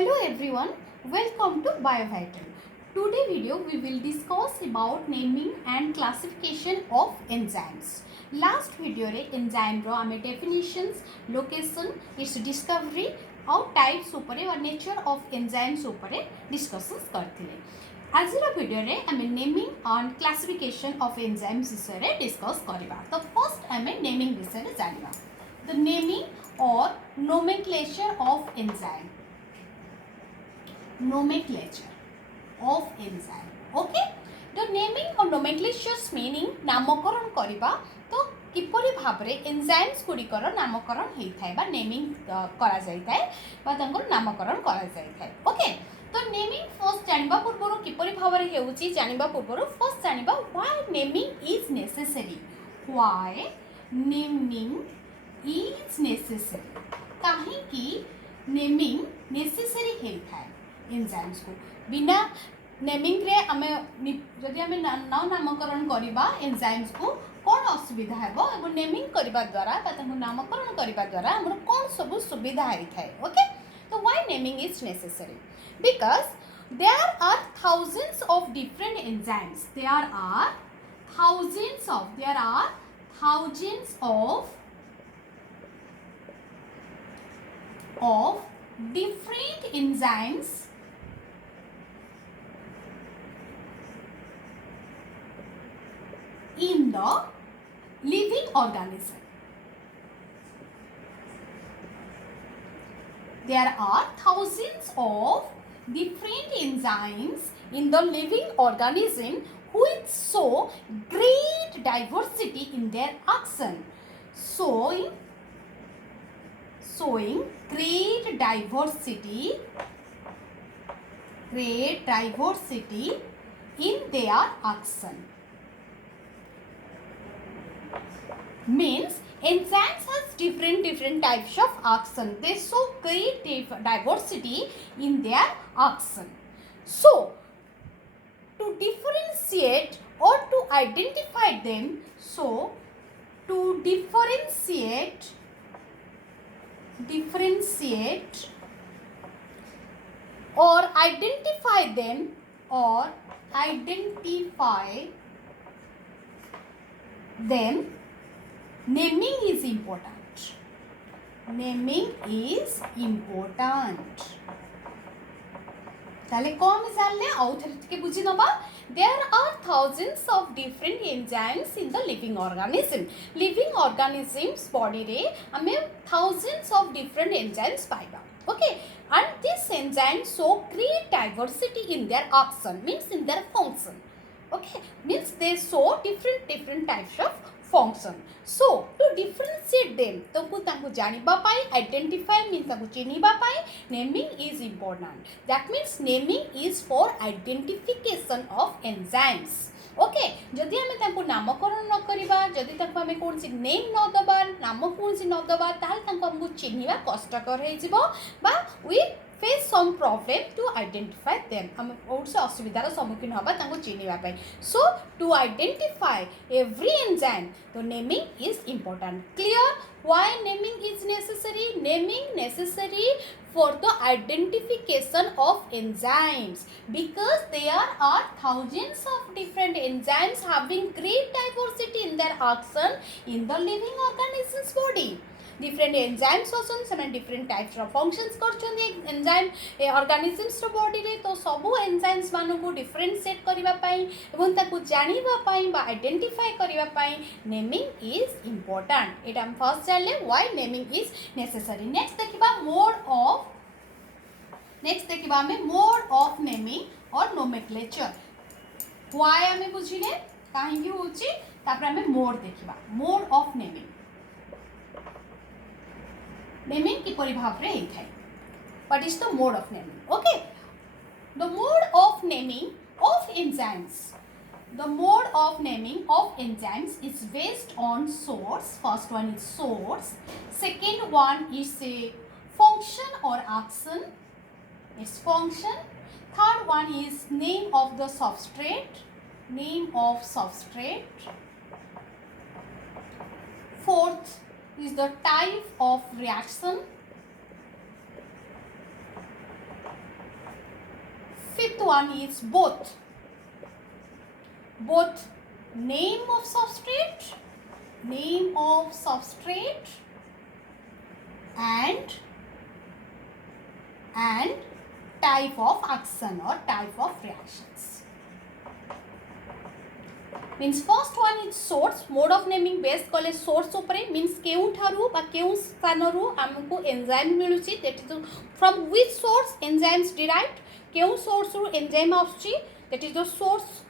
Hello everyone, welcome to BioVital. Today video we will discuss about naming and classification of enzymes. Last video रे enzyme रो आमे definitions, location, its discovery और types उपरे और nature of enzymes उपरे discussions करथिले. आज रो video रे आमे naming and classification of enzymes विषय रे discuss करिबा. तो first आमे naming विषय रे जानिबा. The naming or nomenclature of enzyme. Nomenclature of enzyme. Okay, the naming or nomenclature's meaning नामकरण करिबा तो किपरि भाबरे एंजाइम्स गुडिकर नामकरण हेइ थाय बा नेमिंग करा जाय थाय बा तंकर नामकरण करा जाय थाय. ओके, तो नेमिंग फर्स्ट जानिबा पूर्वरो किपरि भाबरे हेउची जानिबा पूर्वरो फर्स्ट जानिबा why naming is necessary. Why naming is necessary, काहे कि नेमिंग नेसेसरी हेइ थाय एंजाइम्स को. बिना नेमिंग रे आमे जदि आमे नाम नामकरण करिबा एंजाइम्स को कोन असुविधा हेबो एबो नेमिंग करिबा द्वारा बा तंको नामकरण करिबा द्वारा हमर कोन सब सुविधा हेइ थाय. ओके, तो why naming is necessary because there are thousands of different enzymes. There are thousands of different enzymes in the living organism. There are thousands of different enzymes in the living organism which show great diversity in their action, showing great diversity in their action. Means enzymes has different types of action. They show great diversity in their action. So to differentiate or to identify them, to differentiate or identify them naming is important. ताले कौन जाले आउथर के बुझी नबा. There are thousands of different enzymes in the living organism. Living organisms body रे हमें thousands of different enzymes पाइबा. Okay, and these enzymes show great diversity in their action, means in their function. Okay, means they show different types of function. So to differentiate them, तंकु तंकु जानिबा पाई, identify means तंकु चिनिबा पाई, naming is important. That means naming is for identification of enzymes. Okay, जदि आमे तंकु नामकरण न करिबा, जदि तंकु आमे कोनसी नेम न दबा, नाम कोनसी न दबा, ताल तंकु हमकु चिनिबा कष्टकर हे जिवो बा we face some problem to identify them. हम ओसे असुविधार सम्मुखीन हबा तंकु चिनिबा पाई. So to identify every enzyme, the naming is important. Clear? Why naming is necessary? Naming necessary for the identification of enzymes because there are thousands of different enzymes having great diversity in their action in the living organism's body. Different enzymes असन से different types of functions करछन enzyme organisms row body रे. तो सबु enzymes मानु को differentiate करिबा पाई एवं ताकु जानिबा पाई बा identify करिबा पाई naming is important. एटा हम फर्स्ट जानले why naming is necessary. next देखिबा हमें mode of naming और nomenclature. why हमें बुझिले काहे कि होची तापर हमें mode देखिबा. mode of naming किपरि भाव रे हेइ थाय. What is the mode of naming? Okay, the mode of naming of enzymes. The mode of naming of enzymes is based on source. First one is source. Second one is a function or action. Its function. Third one is name of the substrate. Fourth is the type of reaction. Fifth one is both. Both name of substrate and type of action or type of reactions. Means first one is source. Mode of naming based कले source उपरे means केउ ठारू बा केउ स्थानरू हमको enzyme मिलुची, that is from which source enzymes derived, केउ source रू enzyme आउची, that is the source.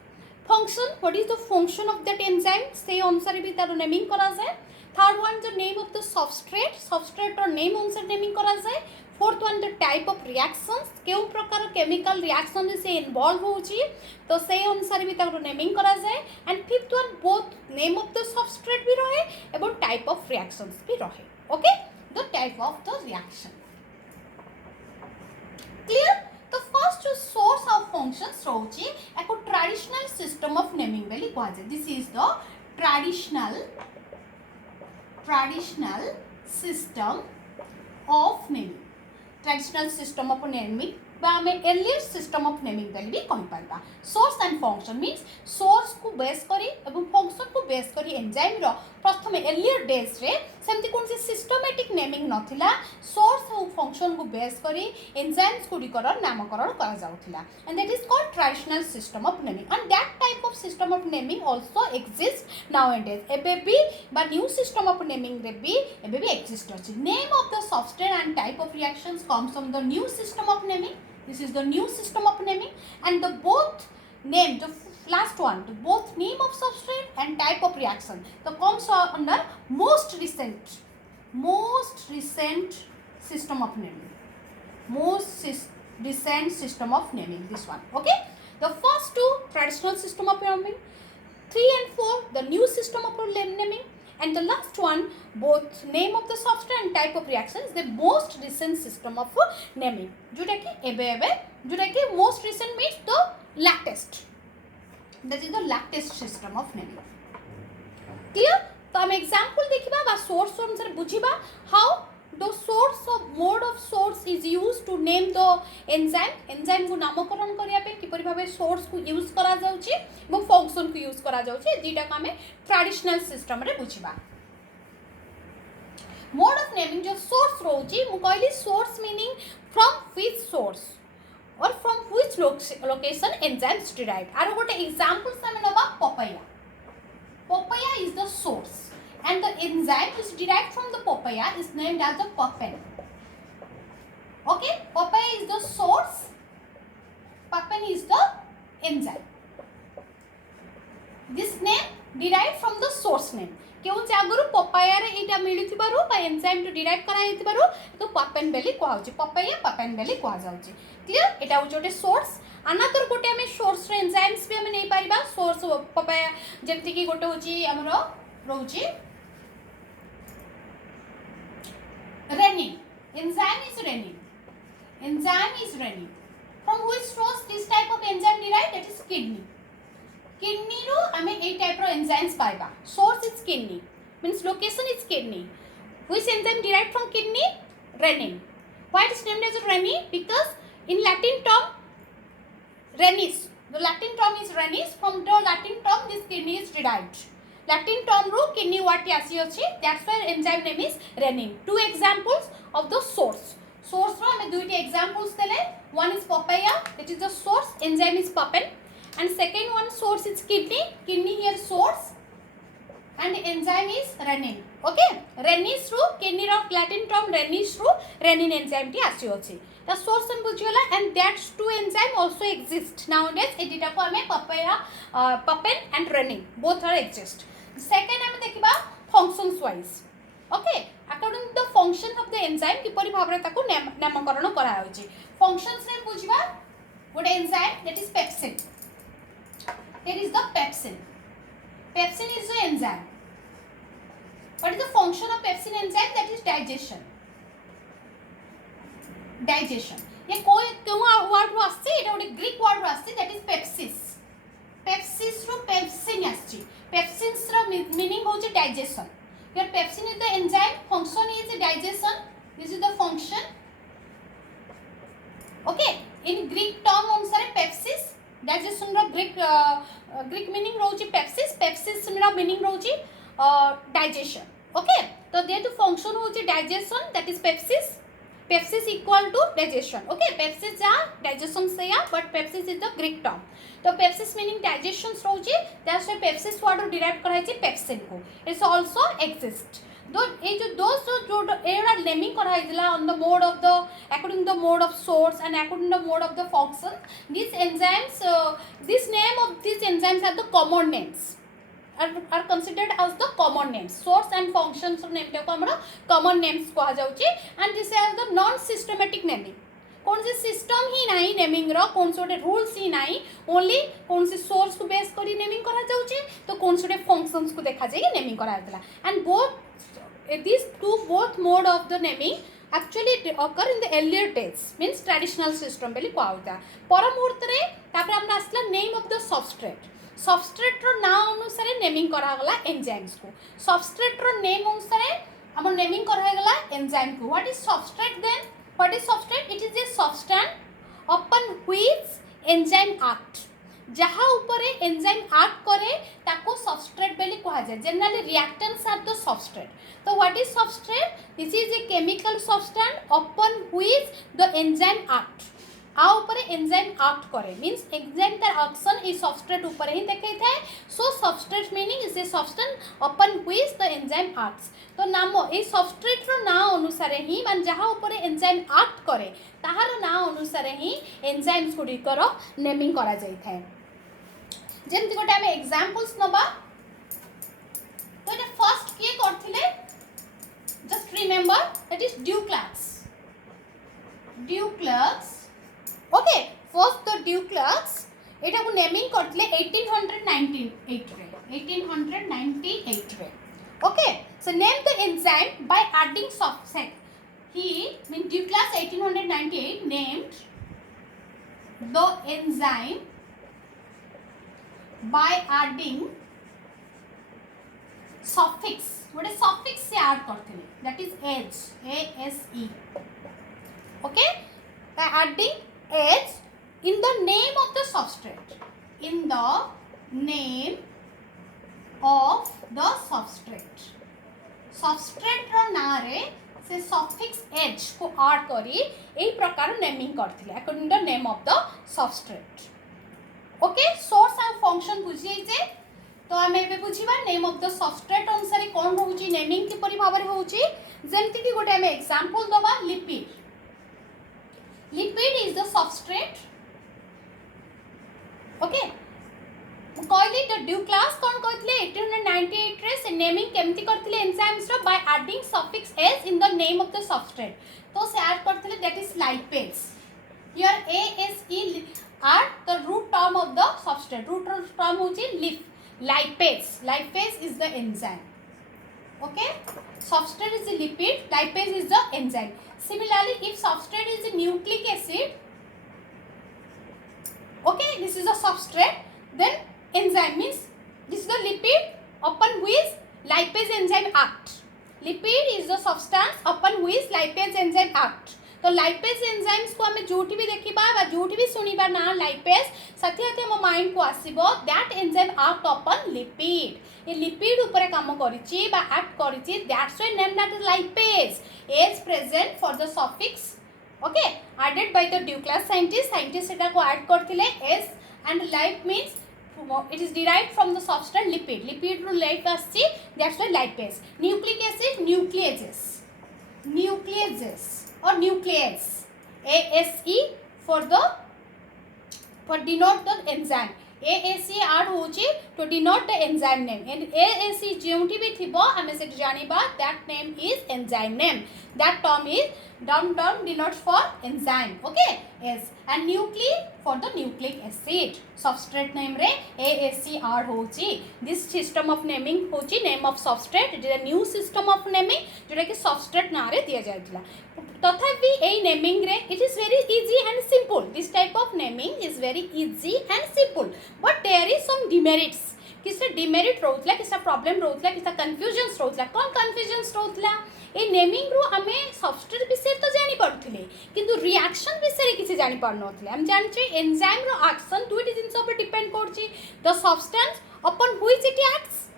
Function, what is the function of that enzyme, से अनुसार भी तार naming करा जाए. Third one, the name of the substrate or name अनुसार naming करा जाए. Fourth one, the type of reactions, केउ प्रकार chemical reaction से involve होची, तो से अनुसार भी तार naming करा जाए. And fifth one, both name of the substrate भी रहे एवं type of reactions भी रहे. Okay, the type of the reaction. Clear? The first source of functions रहुची echo traditional system of naming बेली कहा जाए. This is the traditional system of naming. Traditional system of naming बा हमें earlier system of naming बेली भी कही पारबा. Source and function means source को base करी एवं function को base करी enzyme रो प्रथम earlier days रे सेमती कौन सी systematic naming नथिला. Source और function को base करी enzymes को डिकरर नामकरण करा जाउथिला, and that is called traditional system of naming. And that type of system of naming also exists nowadays. एबे भी बा new system of naming रे भी एबे भी exist अछि. Name of the substrate and type of reactions comes from the new system of naming. This is the new system of naming, and the both name, the last one, the both name of substrate and type of reaction, the comes under most recent system of naming. Recent system of naming, this one. Okay, the first two traditional system of naming, 3 and 4 the new system of naming, and the last one both name of the substrate and type of reactions, the most recent system of naming. जोटा कि जोटा कि most recent means the latest, that is the latest system of naming. Clear? तो हम example देखिबा बा source अनुसार बुझिबा how the source of mode of source is used to name the enzyme को नामकरण करिया पे किपरि भाबे source को यूज करा जाउची एवं function को यूज करा जाउची, दीटा को हमें traditional system रे बुझिबा. Mode of naming जो source रहउची मु कहली source meaning from which source or from which location enzymes derived. आरो गोटे example से हमें नबा papaya is the source and the enzyme is derived from the papaya is named as the papain. Okay, papaya is the source, papain is the enzyme. This name derived from the source name. क्यों जागरु papaya रे एटा मिलुथिबारु बा enzyme to derive करा हेतिबारु तो papain बेली कोआ होची, papaya papain बेली कोआ जाउची. Clear? एटा होची ओटे source. अनादर गोटे हमें source रे enzymes भी हमें नहीं पारिबा. Source papaya जेमति कि गोटे होची हमरो रहउची rennin. Enzyme is rennin. From which source this type of enzyme derived? That is kidney. Kidney रो हमें ए type रो enzymes पाइबा. Source is kidney. Means location is kidney. Which enzyme derived from kidney? Rennin. Why it is named as rennin? Because in Latin term rennis. The Latin term is rennis. From the Latin term this kidney is derived. Latin term row kidney what आसी अछि. That's why enzyme name is rennin. Two examples of the source. Source रो हमें दुईटी examples देले. One is papaya, that is the source. Enzyme is papain. And second one source is kidney. Kidney here source. And enzyme is rennin. Okay. Rennis रो kidney रो Latin term rennis रो rennin enzyme टी आसी अछि. The source हम बुझियोला and that two enzyme also exist nowadays. ए दिटा को हमें papaya, papain and rennin both are exist. Second हमें देखिबा functions wise. Okay, according to the function of the enzyme किपरि भाबरे ताको नामकरण करा होची. Functions रे बुझिबा गोटे enzyme that is pepsin. There is the pepsin. Pepsin is the enzyme. What is the function of pepsin enzyme? That is digestion. ये कोई क्यों word रो आसी एटा गोटे Greek word रो आसी, that is pepsis. Pepsis रो pepsin आसी. Pepsins रो meaning होची digestion. Here pepsin is the enzyme, function is digestion. This is the function. Okay, in Greek term अनुसार पेप्सिस डाइजेशन रो ग्रीक मीनिंग रोची पेप्सिस पेप्सिस रो meaning रोची digestion okay तो जेहेतु फंक्शन होची digestion that is pepsis pepsis equal to digestion okay pepsis जा digestion से या but pepsis is the Greek term तो पेप्सिस मीनिंग डाइजेशन रोची that's why pepsis word derive कराई छि पेप्सिन को इट्स आल्सो एक्जिस्ट दो ये जो जो एड़ा नेमिंग कराइला on the mode of the according the mode of source and according the mode of the function this enzymes this name of this enzymes are the common names are considered as the common names source and functions name को हमरा common names कहा जाउची and this is the non systematic naming कौन सी system ही नहीं naming रो कौन से rules ही नहीं only कौन से सोर्स को बेस करी नेमिंग करा जाउची तो कौन से फंक्शंस को देखा जाए नेमिंग करा जातला and both these two both mode of the naming actually occur in the earlier days means traditional system बेली कहा होता पर मुहूर्त रे तापर हमने असला name of the substrate substrate रो ना अनुसार नेमिंग करा गला एंजाइम्स को सबस्ट्रेट रो नेम अनुसार हमर नेमिंग करा गला एंजाइम को what is substrate then what is substrate it is a substance upon which enzyme act जहाँ ऊपर एंजाइम एक्ट करे ताको सबस्ट्रेट बेली कहा जाए generally reactants are the substrate तो what is substrate this is a chemical substance upon which the enzyme act आ ऊपर एंजाइम एक्ट करे मींस एंजाइम तार एक्शन ई सबस्ट्रेट ऊपर ही देखाई थाए so substrate meaning is a substance upon which the enzyme acts तो नाम ए सबस्ट्रेट रो ना अनुसार ही मान जहाँ ऊपर एंजाइम एक्ट करे ताहार ना अनुसार ही एंजाइम्स गुड़िकर नेमिंग करा जाई थाए जेमति गोटे आमे एग्जांपल्स नबा तो एटा फर्स्ट के करथिले just remember that is Duclaux okay first the Duclaux एटा को नेमिंग करथिले 1898 रे okay so name the enzyme by adding subset he mean Duclaux 1898 named the enzyme by adding suffix what is suffix से add करते हैं that is ase okay by adding age in the name of the substrate in the name of the substrate रो ना रे से suffix age को add करी एही प्रकार नेमिंग करथिले according to the name of the substrate okay source and function बुझी जे तो आम ए बुझा नेम ऑफ द सबस्ट्रेट अनुसार कौन रोचे नेमिंग किपरि भाव में होची जेमति कि गोटे आम एग्जांपल दबा lipid is the substrate okay कहली द ड्यूक्लक्स कौन कहथिले 1898 रे से नेमिंग केमति करथिले एंजाइम्स रो by adding suffix ase in the name of the substrate तो से ऐड करथिले that is lipase here ase are the root term of the substrate root term hochi lipase is the enzyme okay substrate is the lipid lipase is the enzyme similarly if substrate is a nucleic acid okay this is the substrate then enzyme means this is the lipid upon which lipase enzyme act lipid is the substance upon which lipase enzyme act तो lipase enzymes को हमें जोठी भी देखिबा जोठी भी सुनिबा ना lipase साथी साथी हम माइंड को आसीबो that enzyme act upon lipid ये लिपिड ऊपर काम करिछि बा एक्ट करिछि that's why name that lipase is present for the suffix okay added by the Duclaux scientist एटा को ऐड करथिले ase and life means it is derived from the substrate lipid रो लाइफ आछि that's why lipase nucleic acid nucleases or nuclease ASE for denote the enzyme ASE add होची to denote the enzyme name and ASE जोंठी भी थिबो हमें से जानिबा that name is enzyme name that term denotes for enzyme okay yes and nuclei for the nucleic acid substrate name रे ASE add होची this system of naming होची name of substrate it is a new system of naming जोटा कि substrate ना रे दिया जायतिला तथापि ए नेमिंग रे it is very easy and simple this type of naming is very easy and simple but there is some demerits किसे डिमेरिट रोथला किसा प्रॉब्लम रोथला किसा कंफ्यूजन्स रोथला कौन कंफ्यूजन्स रोथला ए नेमिंग रु आमे सबस्ट्रेट विषय तो जानि पड़थिले किंतु रिएक्शन विषय किसी जानि पार नथिले हम जानचे एंजाइम रो एक्शन दुइटी जिंस ऊपर डिपेंड करछि the substance upon which it acts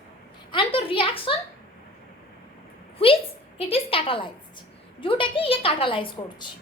and the reaction which it is catalyzed जोटा कि ये catalyze करछि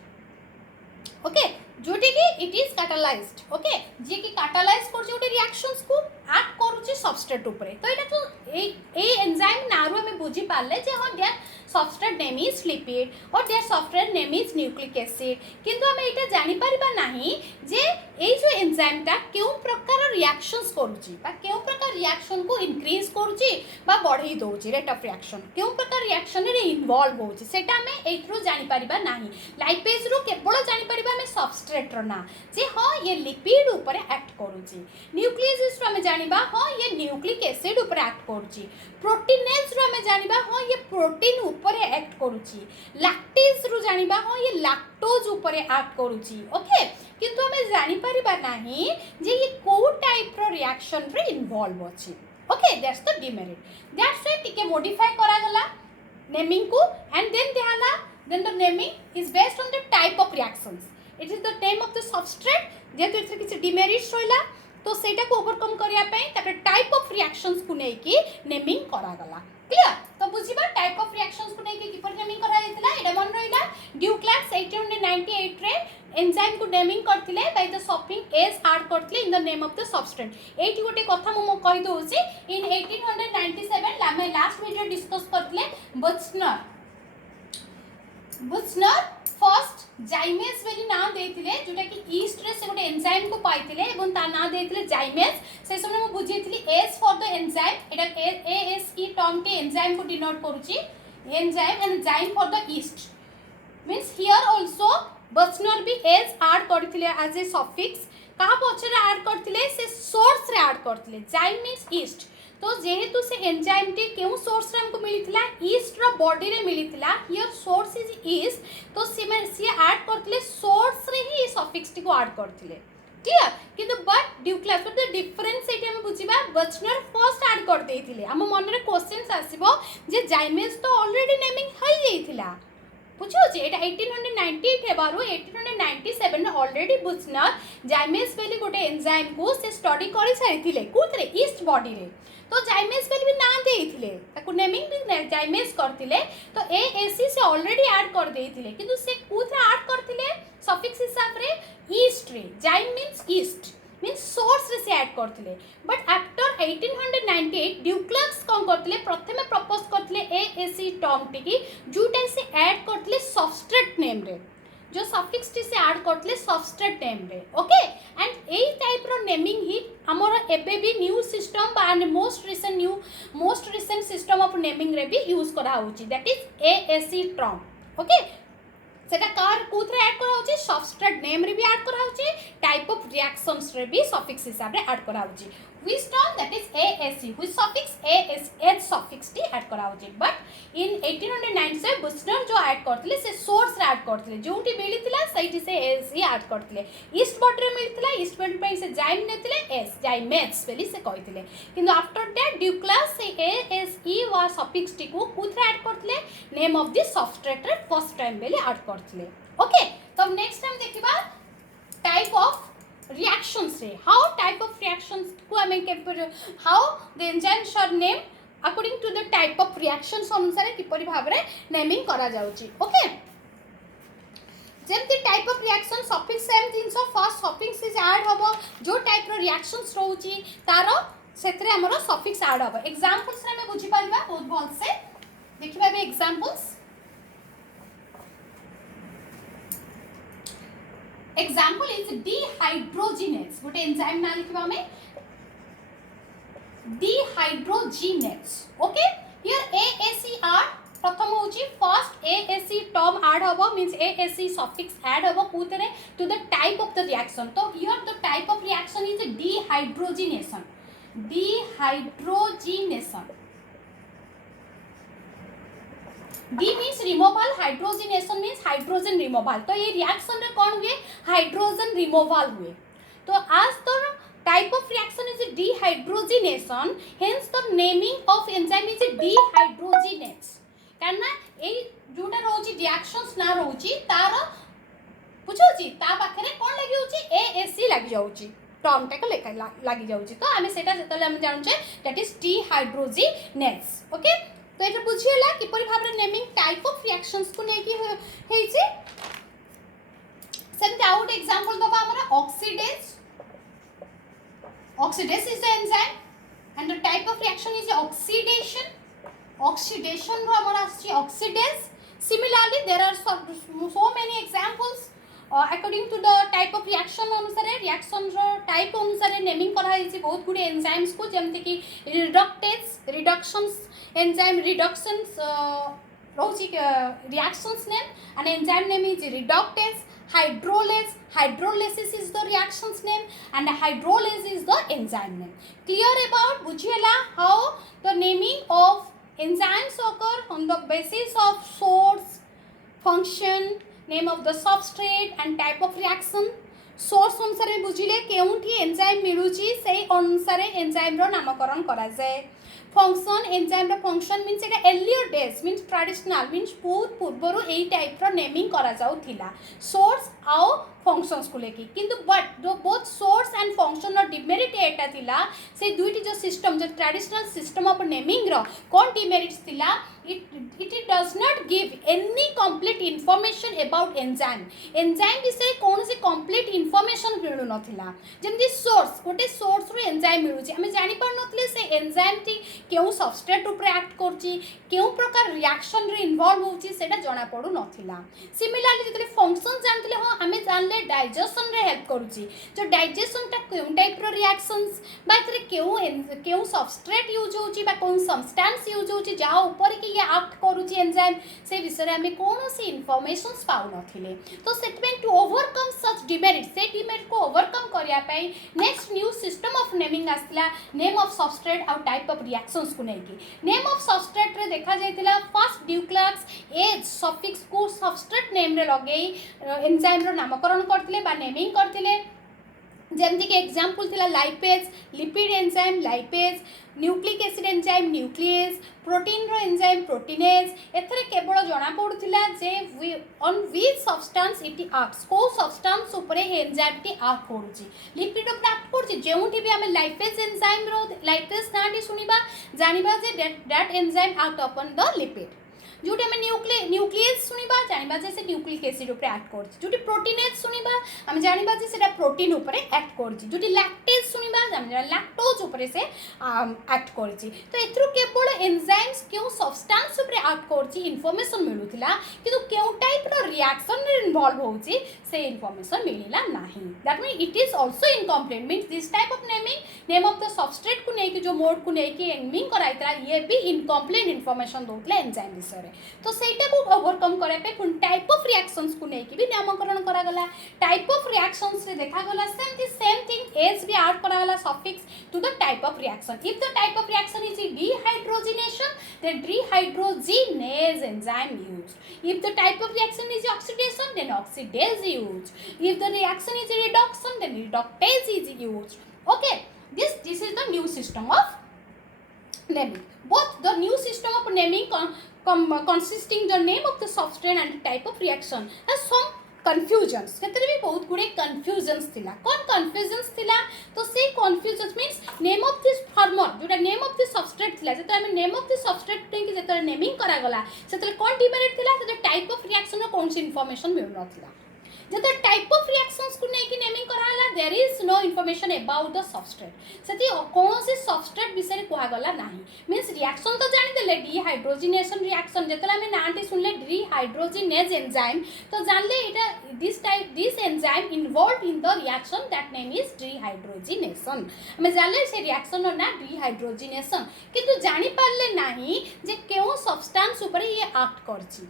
ओके जोटे कि इट इज कैटालाइज्ड ओके जे कि कैटालाइज करछि ओटे रिएक्शंस को एक्ट करछि सबस्ट्रेट ऊपर तो एटा तो ए एंजाइम नारु हमें बुझी पाले जे हां their substrate name is lipid और their substrate name is nucleic acid किंतु हमें एटा जानि परिबा नाही जे ए जो एंजाइम ता केउ प्रकार रिएक्शंस करछि बा केउ प्रकार रिएक्शन को इंक्रीज करछि बा बढ़ई दोछि रेट ऑफ रिएक्शन केउ प्रकार रिएक्शन रे इन्वॉल्व होछि सेटा हमें एथरो जानि परिबा नाही लाइपेज रो केवल जानि परिबा हमें सबस्ट्रेट रो ना जे हां ये लिपिड ऊपर एक्ट करूछि न्यूक्लियस रो हमें जानिबा हां ये न्यूक्लिक एसिड ऊपर एक्ट करूछि प्रोटीनेज रो हमें जानिबा हां ये प्रोटीन ऊपर एक्ट करूछि लैक्टेज रो जानिबा हां ये लैक्टोज ऊपर एक्ट करूछि ओके किंतु हमें जानि परिबा नाही जे ये को टाइप रो रिएक्शन रे इन्वॉल्व अछि okay that's the demerit that's why टिके मॉडिफाई करा गला नेमिंग को and then the naming is based on the type of reactions it is the name of the substrate जेतु इथरे किछि डिमेरिट्स होइला तो सेटा को ओवरकम करिया पई तापर टाइप ऑफ रिएक्शंस को नै कि नेमिंग करा गला क्लियर तो बुझिबा टाइप ऑफ रिएक्शंस को नै कि किपर नेमिंग करा जायतिला एडा मन रहिला ड्यूक्लास 1898 रे एंजाइम को नेमिंग करथिले by the suffix ase add करथिले in the name of the substance एठी गोटे कथा मो कहि दोछि इन 1897 लामे लास्ट वीडियो डिस्कस करथिले बुचनर फर्स्ट जाइमेस बेली ना देथिले जोटा कि ईस्ट रे से गोटे एंजाइम को पाइथिले एवं ता ना देथिले जाइमेस से समय मो बुझिथिली एस फॉर द एंजाइम एटा एएस की टर्म के एंजाइम को डिनोट करूची enzyme and zyme for the yeast means here also Buchner भी एस ऐड करथिले एज ए सफिक्स का पछरे ऐड करथिले से सोर्स रे ऐड करथिले जाइम मींस ईस्ट तो जेहेतु से एंजाइम टी केउ सोर्स रे हमको मिलिथिला ईस्ट रो बॉडी रे मिलिथिला हियर सोर्स इज ईस्ट तो सी ऐड करथिले सोर्स रे ही सफिक्स टी को ऐड करथिले क्लियर किंतु but Duclaux but the difference एटी हम बुझिबा बचनर फर्स्ट ऐड कर देथिले हम मन रे क्वेश्चंस आसीबो जे जाइमेस तो ऑलरेडी नेमिंग हई जाइथिला बुझो जे एटा 1898 हेबारो 1897 ने ऑलरेडी बुचनर जाइमेस बेली गोटे एंजाइम को से स्टडी करि सारिथिले कोथरे ईस्ट बॉडी रे तो जाइमेस बेली भी ना देथिले ताको नेमिंग भी जाइमेस करथिले तो एएससी से ऑलरेडी ऐड कर देथिले किंतु से कोथरे ऐड करथिले सफिक्स हिसाब रे ईस्ट रे जाइम मींस ईस्ट मींस सोर्स रे से ऐड करथिले बट आफ्टर 1898 ड्यूक्लास कोन करथिले प्रथमे प्रपोज करथिले एएससी टर्म टिकी जोटा से ऐड करथिले सबस्ट्रेट नेम रे जो सफिक्स टी से ऐड करथिले सबस्ट्रेट नेम रे ओके एंड एई टाइप रो नेमिंग ही हमर एबे भी new system and most recent system of naming रे भी यूज करा होची दैट इज एएससी टर्म ओके सेटा कार कोथरे ऐड करा होची सबस्ट्रेट नेम रे भी ऐड करा होची टाइप ऑफ रिएक्शंस रे भी सफिक्स हिसाब रे ऐड करा होची which term that is ASC which suffix AS H suffix T add करा होची बट इन 1897 बुचनर जो ऐड करथिले से सोर्स रे ऐड करथिले जोटी मिलिथिला सैटी से ASC ऐड करथिले ईस्ट बॉडी रे मिलिथिला ईस्ट बॉडी पे से जाइम नेथिले एस जाइमेट्स बेली से कहिथिले किंतु आफ्टर दैट ड्यूक्लास से ASE वा सफिक्स टी को कोथरे ऐड करथिले नेम ऑफ द सबस्ट्रेट रे फर्स्ट टाइम बेली ऐड करथिले ओके तो नेक्स्ट टाइम देखिबा टाइप ऑफ reactions रे how type of reactions को हमें how the enzymes are named according to the type of reactions अनुसार किपरि भाबरे नेमिंग करा जाउची ओके जेमति type of reaction suffix same things of first suffix is add हबो जो type रो reactions रहउची तारो सेतरे हमरो सफिक्स ऐड हबो एग्जांपल्स रे हमें बुझी परबा बहुत भल से देखिबा बे एग्जांपल्स example is dehydrogenase गोटे एंजाइम ना लिखबा में dehydrogenase ओके हियर AACR प्रथम होची फर्स्ट AAC टर्म ऐड हबो मींस AAC सफिक्स ऐड हबो कोतरे to the type of the reaction तो here the type of reaction is dehydrogenation D means removal hydrogenation means hydrogen removal तो ये reaction रे कौन हुए हाइड्रोजन रिमूवल हुए तो आज तो type of reaction is dehydrogenation hence the naming of enzyme is dehydrogenase କାରଣ ଏଇ ଯୋଉଟା ରହୁଛି ରିଆକ୍ସନ୍ସ ନା ରହୁଛି ତାର ବୁଝାଉଛି ତା ପାଖରେ କ'ଣ ଲାଗି ଯାଉଛି ASC ଲାଗି ଯାଉଛି ଟର୍ମଟାକ ଲାଗି ଯାଉଛି ତ ଆମେ ସେଇଟା ଯେତେବେଳେ ଆମେ ଜାଣୁଛେ ଦ୍ୟାଟ୍ ଇଜ୍ ଡିହାଇଡ୍ରୋଜିନେସ୍ ଓକେ ତ ଏଇଟା ବୁଝିହେଲା କିପରି ଭାବରେ ନେମିଂ ଟାଇପ୍ ଅଫ୍ ରିଆକ୍ସନ୍ସକୁ ନେଇକି ହେଇଛି ସେମିତି ଆଉ ଗୋଟେ ଏକ୍ସାମ୍ପଲ୍ ଦେବା ଆମର ଅକ୍ସିଡେଜ୍ is the enzyme and the type of reaction is oxidation ro amar aschi oxidase. Similarly there are so many examples according to the type of reaction anusare reaction ro type anusare naming kara heichi bahut gude enzymes ko jemti ki reductions enzyme reductions rohuchi reactions name and enzyme name is reductase. Hydrolysis is the reactions name and hydrolase is the enzyme name. Clear about bujhela how the naming of enzymes occur on the basis of source, function, name of the substrate and type of reaction. Source अनुसार बुझिले केउठी enzyme मिलुची सेही अनुसार enzyme रो नामकरण करा जाए. Function enzyme रो function means एटा earlier days means traditional means बहुत पूर्वरु एई type रो naming करा जाउथिला source आउ फंक्शंस को लेके किंतु बट जो बोथ सोर्स एंड फंक्शन रो डिमेरिट एटा थिला से दुईटी जो सिस्टम जो ट्रेडिशनल सिस्टम ऑफ नेमिंग रो कोन डिमेरिट्स थिला it does not give any complete information about enzyme विषय कौन से complete information मिलु नथिला जेमति सोर्स गोटे सोर्स रो एंजाइम मिलुची हमें जानि पार नथले से एंजाइम टी केउ सबस्ट्रेट ऊपर एक्ट करची केउ प्रकार रिएक्शन रे इन्वॉल्व होची सेटा जाना पडु नथिला सिमिलरली जतले फंक्शन जानतले हां हमें जानले डाइजेशन रे हेल्प करूची जो डाइजेशन ता केउ टाइप रो रिएक्शंस बातरे केउ सबस्ट्रेट यूज होची बा कोन सब्सटेंस यूज होची जा ऊपर की एक्ट करूची एंजाइम से विषय रे हमें कोनोसी इन्फॉर्मेशंस पाउ नथिले तो सेटमेंट टू ओवरकम सच डिमेरिट से डिमेरिट को ओवरकम करिया पई next new system of naming आसला नेम ऑफ सबस्ट्रेट और टाइप ऑफ रिएक्शंस को नेकी नेम ऑफ सबस्ट्रेट रे देखा जायतिला फर्स्ट ड्यूक्लाक्स एज सफिक्स को सबस्ट्रेट नेम रे लगेई एंजाइम रो नामकरण करथिले बा नेमिंग करथिले जेमती के एग्जांपल थिला lipase lipid enzyme lipase nucleic acid enzyme nuclease protein रो एंजाइम प्रोटीनेज एथरे केवल जना पडुथिला जे on which substance it acts को सब्सटेंस ऊपर एंजाइम टी एक्ट करूची लिपिड ऊपर एक्ट करूची जेउठी भी हमें लाइपेज एंजाइम रो लाइपेज नाटी सुनिबा जानिबा जे that enzyme act upon the lipid जोटी हमें न्यूक्लियस सुनिबा जानिबा जे से न्यूक्लिक एसिड ऊपर एक्ट करछि जोटी प्रोटीनेज सुनिबा हम जानिबा जे सेटा प्रोटीन ऊपर एक्ट करछि जोटी लैक्टेज सुनिबा जानिबा लैक्टोज ऊपर से एक्ट करछि तो एथरु केवल एंजाइम्स क्यों सब्सटेंस ऊपर एक्ट करछि इन्फॉर्मेशन मिलुथिला किंतु क्यों टाइप रो रिएक्शन रे इन्वॉल्व होछि से इन्फॉर्मेशन मिलिला नाही that mean it is also incomplete means this type of name of the substrate को नेकी जो मोड को नेकी नेमिंग कराइतरा ये भी इनकम्प्लीट इन्फॉर्मेशन दोतले एंजाइम विषय तो सेटा को ओवरकम करे पे पुन टाइप ऑफ रिएक्शंस को नेकी भी नामकरण करा गला टाइप ऑफ रिएक्शंस रे देखा गला सेम थिंग एज भी ऐड करा गला suffix to the type of reaction if the type of reaction is dehydrogenation then dehydrogenase enzyme used if the type of reaction is oxidation then oxidase used if the reaction is reduction then reductase is used okay this is the new system of naming both the new system of naming consisting the name of the substrate and the type of reaction has some confusions केतरे भी बहुत गुडे confusions थिला कोन confusions थिला तो से confusions means name of this farmer जोटा name of the substrate थिला जेते हम name of the substrate के जेते नेमिंग करा गला सेते कोन डिमेरिट थिला सेते टाइप ऑफ रिएक्शन रो कोन से इंफॉर्मेशन मिल नथिला जेते टाइप ऑफ रिएक्शंस को नेकी नेमिंग कराला there is no information about the substrate सेति कोन से सबस्ट्रेट विषय कुआ गला नाही मींस रिएक्शन तो जानि देले डिहाइड्रोजिनेशन रिएक्शन जेतला हम नांटी सुनले डिहाइड्रोजिनेज एंजाइम तो जानले एटा this enzyme involved in the reaction that name is dehydrogenation हम जानले से रिएक्शन रो ना डिहाइड्रोजिनेशन किंतु जानि पारले नाही जे केउ सब्सटेंस ऊपर ये एक्ट करछि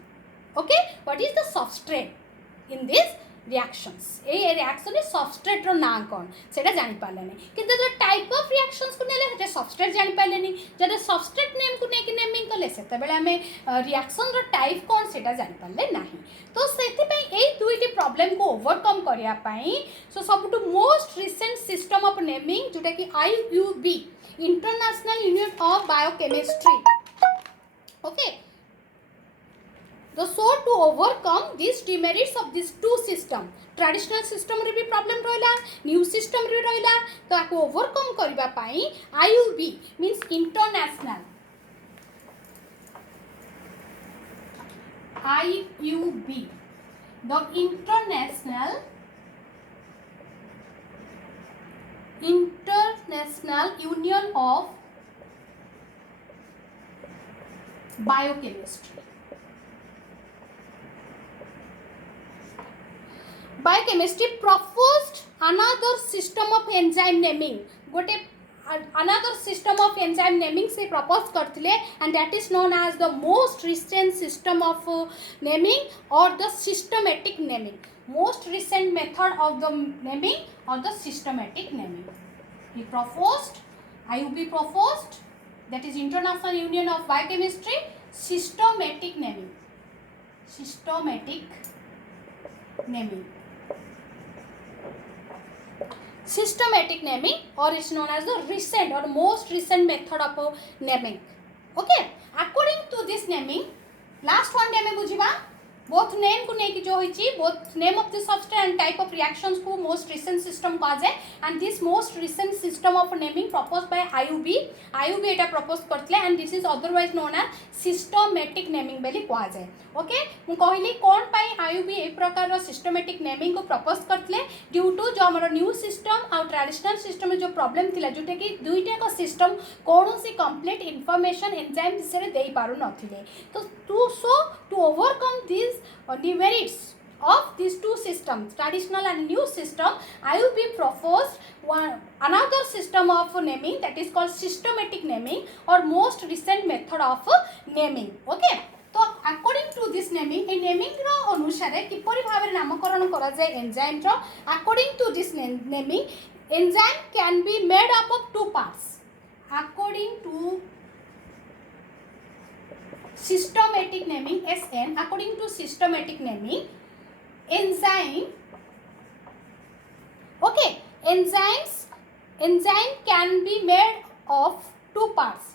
okay what is the substrate in this reactions A reaction रे सबस्ट्रेट रो नाम कोन सेटा जानि पाले नै किंतु जो टाइप ऑफ रिएक्शंस को नेले सेटा सबस्ट्रेट जानि पाले नै जदे सबस्ट्रेट नेम को नेकी नेमिंग करले सेते बेले हमें रिएक्शन रो टाइप कोन सेटा जानि पाले नाही तो सेति पई ए दुईटी प्रॉब्लम को ओवरकम करिया पई सो सबटु most recent system of naming जोटा कि IUB International Union of Biochemistry okay So to overcome these demerits of these two system, traditional system रे भी problem रहिला, new system रे रहिला, तो आको overcome करिबा पाई IUB means international, IUB the International Union of Biochemistry. Biochemistry proposed another system of enzyme naming. गोटे another system of enzyme naming से propose करथिले, and that is known as the most recent system of naming or the systematic naming. Most recent method of the naming or the systematic naming. He proposed, IUB proposed, that is International Union of Biochemistry, systematic naming. Systematic naming. Systematic naming, or is known as the recent or most recent method of naming. Okay, according to this naming, last one day में बुझिबा both name को नेकी जो होइची, both name of the substance and type of reactions को most recent system कहा जाए, and this most recent system of naming proposed by IUB Etah propose करतले, and this is otherwise known as systematic naming बेली कहा जाए. Okay, मु कहली कोन पाई IUB ए प्रकार systematic naming को propose करतले ड्यू टू जो हमर न्यू सिस्टम और ट्रेडिशनल सिस्टम में जो प्रॉब्लम थिला, जोटे कि दुईटा को सिस्टम कोनोसी कंप्लीट इंफॉर्मेशन एंजाइम विषय दे पारु नथिले. तो to overcome these demerits of these two systems, traditional and new system, IUB proposed another system of naming, that is called systematic naming or most recent method of naming. Okay, तो according to this naming, A naming रो अनुसार किपरि भाबरे नामकरण करा जाय enzyme रो, according to this naming, enzyme can be made up of two parts. According to systematic naming, SN, according to systematic naming, enzyme, okay, enzyme can be made of two parts.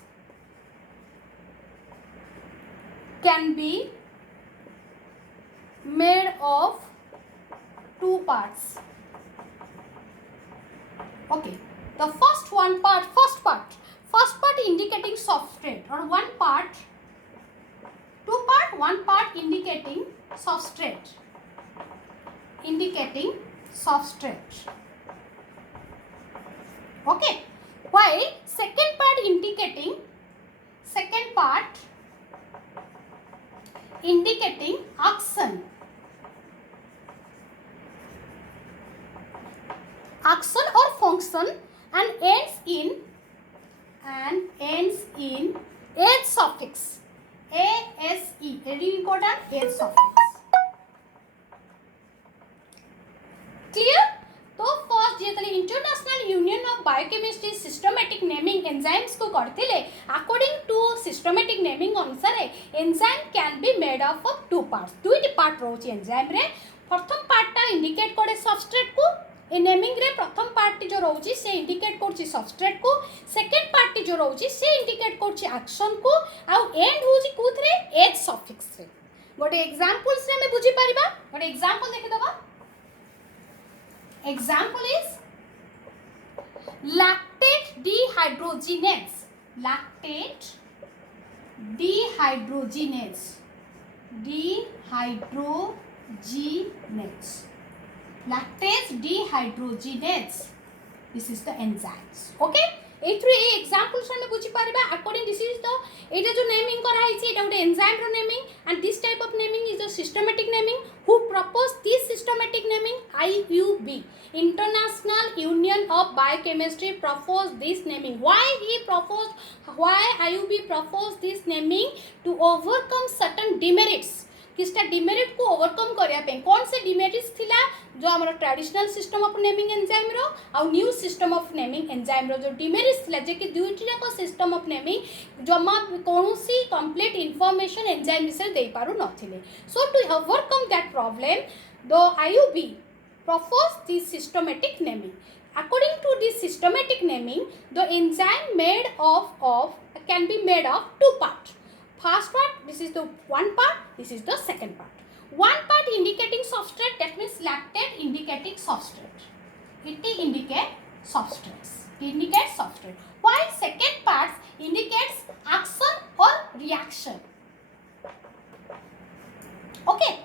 Can be made of two parts. Okay, the first part indicating substrate, or one part indicating substrate. Okay, while second part indicating action or function, and ends in age suffix. ASE, very important, age suffix. Clear? तो first जेतले International Union of Biochemistry systematic naming enzymes को करथिले, according to systematic naming अनुसार enzyme can be made up of two parts. दुईटी part रोची enzyme रे. प्रथम पार्टटा indicate करे सबस्ट्रेट को, ए नेमिंग रे प्रथम पार्ट जो रोची से इंडिकेट करछि सबस्ट्रेट को, सेकंड पार्ट जो रोची से इंडिकेट करछि एक्शन को, आ एंड होची कुथरे एज सफिक्स रे. गोटे एग्जांपल्स रे में बुझी परिबा. गोटे एग्जांपल देखि दबा. Example is lactate dehydrogenase. Lactate dehydrogenase. Lactase dehydrogenase. This is the enzymes. Okay. एथ्रु ए एग्जांपल्स में बुझी परिबा. अकॉर्डिंग दिस इज द एटा जो नेमिंग करा हिची, एटा गोटे एंजाइम रो naming, and this type of naming is the systematic naming. Who propose this systematic naming? IUB, International Union of Biochemistry, proposed this naming. Why IUB proposed this naming? To overcome certain demerits. किसटा demerit को overcome करिया पे कौन से demerits थिला जो हमर traditional system of naming enzyme रो आ new system of naming enzyme रो जो डिमेरिट्स थिला जे कि दुईटी जाक सिस्टम ऑफ नेमिंग जमा कोनोसी कंप्लीट इंफॉर्मेशन एंजाइम विषय दे पारु नथिले. So to overcome that problem the IUB proposed this systematic naming. According to this systematic naming, the enzyme made of can be made of two parts. first part, this is the one part, this is the second part. One part indicating substrate, that means lactate indicating substrate. It indicates substrates. Indicates substrate. While second part indicates action or reaction. Okay.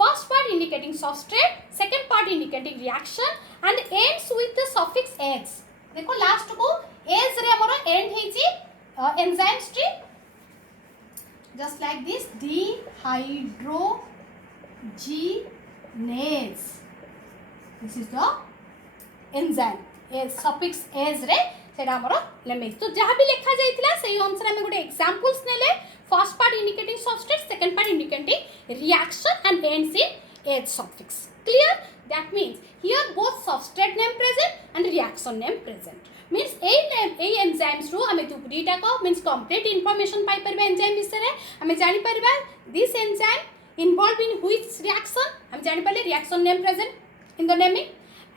First part indicating substrate, second part indicating reaction, and ends with the suffix age. देखो last को age रे हमरो end हेची enzyme tree, just like this, dehydrogenase. This is the enzyme. suffix age रे सेटा हमरो लेमे तो जहाँ भी लिखा जाइतिला सेही अनुसार हम गोटे एग्जांपल्स नेले. First part indicating substrate, second part indicating reaction, and ends in age suffix. Clear? That means here both substrate name present and reaction name present. Means a enzymes ru हमें दुपरीटा को means complete information पाई परबे enzyme विषय हमें जानी परबे this enzyme involved in which reaction, हम जानी परले reaction name present in the naming,